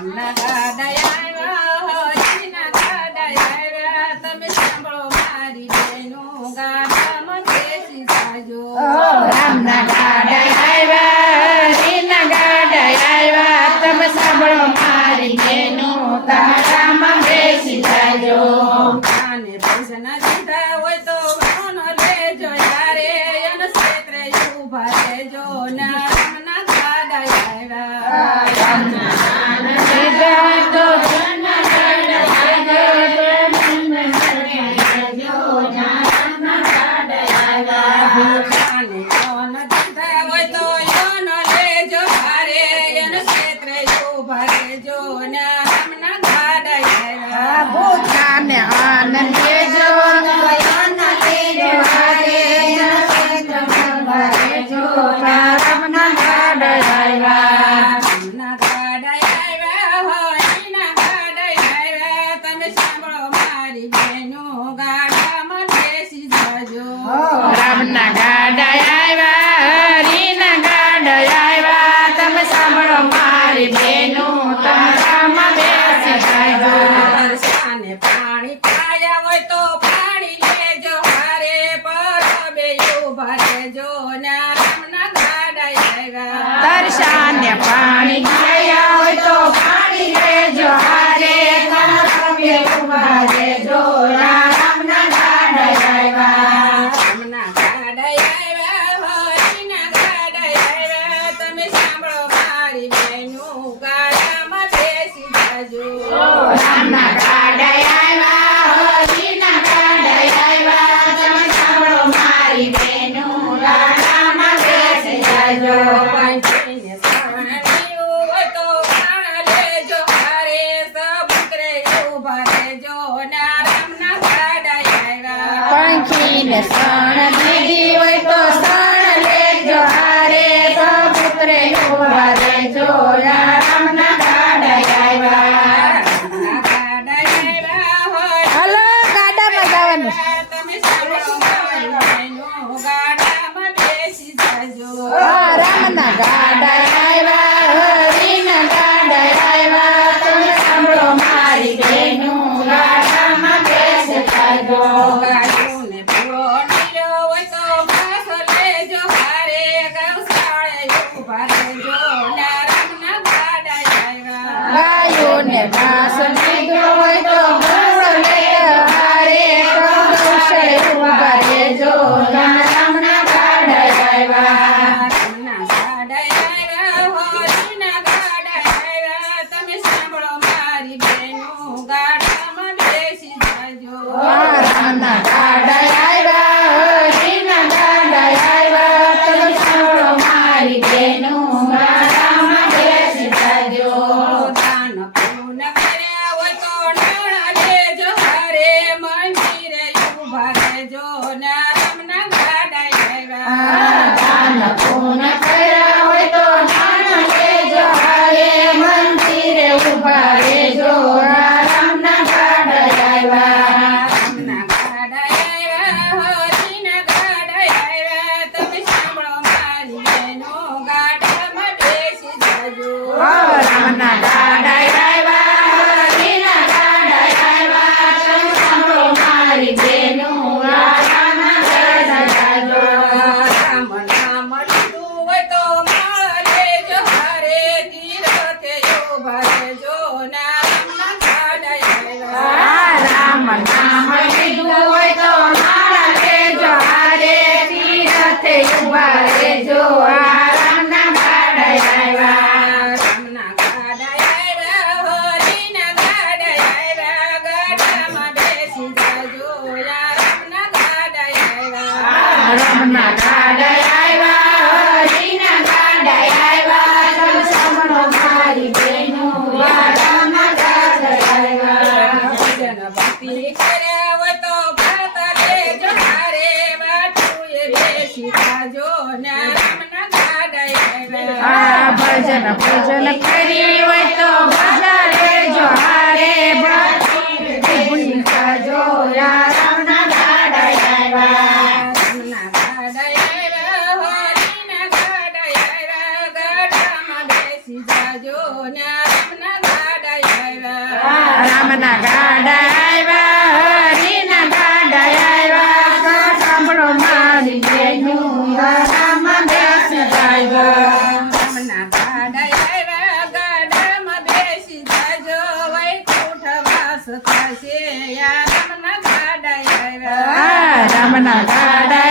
રામના ગાડા આવ્યા હરીના ગાડા આવ્યા તમે સાંભળો મારી બહેનો ગાડામાં બેસી જાજો રામના ગાડા આવ્યા હરીના ગાડા આવ્યા તમે સાંભળો મારી બહેનો ગાડામાં બેસી જાજો અને પૈસા દીધા હોય તો ઘણો લેજો યારે એનો ક્ષેત્રે ઉભા રહેજો ના રામના ગાડા આવ્યા અને કોણ દીધા હોય તો એનો લેજો યારે એનો ક્ષેત્રે ઉભા રહેજો ના રામના ગાડા આવ્યા ભૂતાને આનંદ લેજો નયન લેજો હારે રામના ગાડા આવ્યા રામના ગાડા આવ્યા હરીના ગાડા આવ્યા તમે સાંભળો મારી બહેનો ગાડામાં બેસી જાજો રામના ગાડા આવ્યા હરીના ગાડા આવ્યા તમે સાંભળો મારી બહેનો તારામાં બેસી જાજો વરસાને પાણી પાયા હોય તો પાણી લેજો હારે પરબે ઉભા રહેજો ના રામના ગાડા આવ્યા દર્શાને પાણી ખાયા હોય તો પાણી લેજો હારે તમે ઉભા રહેજો રામના ગાડા આવ્યા રામના ગાડા આવ્યા હરીના ગાડા આવ્યા તમે સાંભળો મારી બહેનો ગાડામાં બેસી જાજો રામના ગાડા આવ્યા હરીના ગાડા આવ્યા તમે સાંભળો મારી બહેનો ગાડામાં બેસી જાજો પંખીને સાવરણિયું હોય તો પ્રાણ લેજો હારે સબુતરે ઉભા રહેજો ના રામના ગાડા આવ્યા પંખીને શણ દીધી હોય તો શણ લેજો હારે સપુત્રે ઉભા રહેજો રામના ગાડા આવ્યા રામના ગાડા આવ્યા હલો ગાડામાં જવાનું તમે સાંભળો મારી બહેનો ગાડામાં બેસી જાજો રામના ગાડા આવ્યા હરીના ગાડા આવ્યા તમે સાંભળો મારી બહેનો ગાડામાં બેસી જાજો ગાયોને પૂળો નીર્યો હોય તો ઘાસ લેજો હારે ગૌશાળે ઉભા રહેજો ના રામના ગાડા આવ્યા ગાયોને ઘાસ દીધો હોય તો ઘાસ લેજો હારે ગૌશાળે ઉભા રહેજો રામના ગાડા આવ્યા રામના ગાડા આવ્યા હરીના ગાડા આવ્યા તમે સાંભળો મારી બહેનો ગાડામાં બેસી જાજો રામના ગાડા આવ્યા હરીના ગાડા આવ્યા તમે સાંભળો મારી બહેનો ગાડામાં બેસી જાજો દાન પૂર્ણ કર્યા હોય તો નાણાં લેજો હારે મંદિરે ઉભા રહેજો ના રામના ગાડા આવ્યા દાન પૂર્ણ કર્યા હોય તો નાણાં લેજો હારે મંદિરે ઉભા રહેજો રામના ગાડા આવ્યા રામના ગાડા આવ્યા હરીના ગાડા આવ્યા તમે સાંભળો મારી બહેનો ગાડામાં બેસી જાજો રામના ગાડા આવ્યા હરીના ગાડા આવ્યા તમે સાંભળો મારી બહેનો ગાડામાં બેસી જાજો રામ નામ લીધું હોય તો માળ લેજો હારે તીરથે ઉભા રહેજો ના રામના ગાડા આવ્યા રામ નામ લીધું હોય તો માળા લેજો હારે તીરથે ઉભા રહેજો રામના ગાડા આવ્યા રામના ગાડા આવ્યા હરીના ગાડા આવ્યા ગાડામાં બેસી જાજો રામના ગાડા આવ્યા રામના ગાડા આવ્યા હરીના ગાડા આવ્યા તમે સાંભળો મારી બહેનો ગાડામાં ગાડા આવ્યા ભજન ભક્તિ કર્યા હોય તો ભરત લેજો હારે વાટુએ બેસી જાજો ના રામના ગાડા આવ્યા ભજન ભજન કરી હોય તો ભજન લેજો હારે ભૂલી જાજો રામના ગાડા આવ્યા રામના ગાડા આવ્યા હરીના ગાડા આવ્યા ગાડામાં બેસી જાજો ના રામના ગાડા રામના ગાડા આવ્યા હરિના ગાડા આવ્યા સાંભળો મારી બેનું રામ બેસી જાય રામના ગાડા આવ્યા ગાડામાં બેસી જાજો વૈકુંઠ વાસ થશે યા રામના ગાડા આવ્યા રામના ગાડા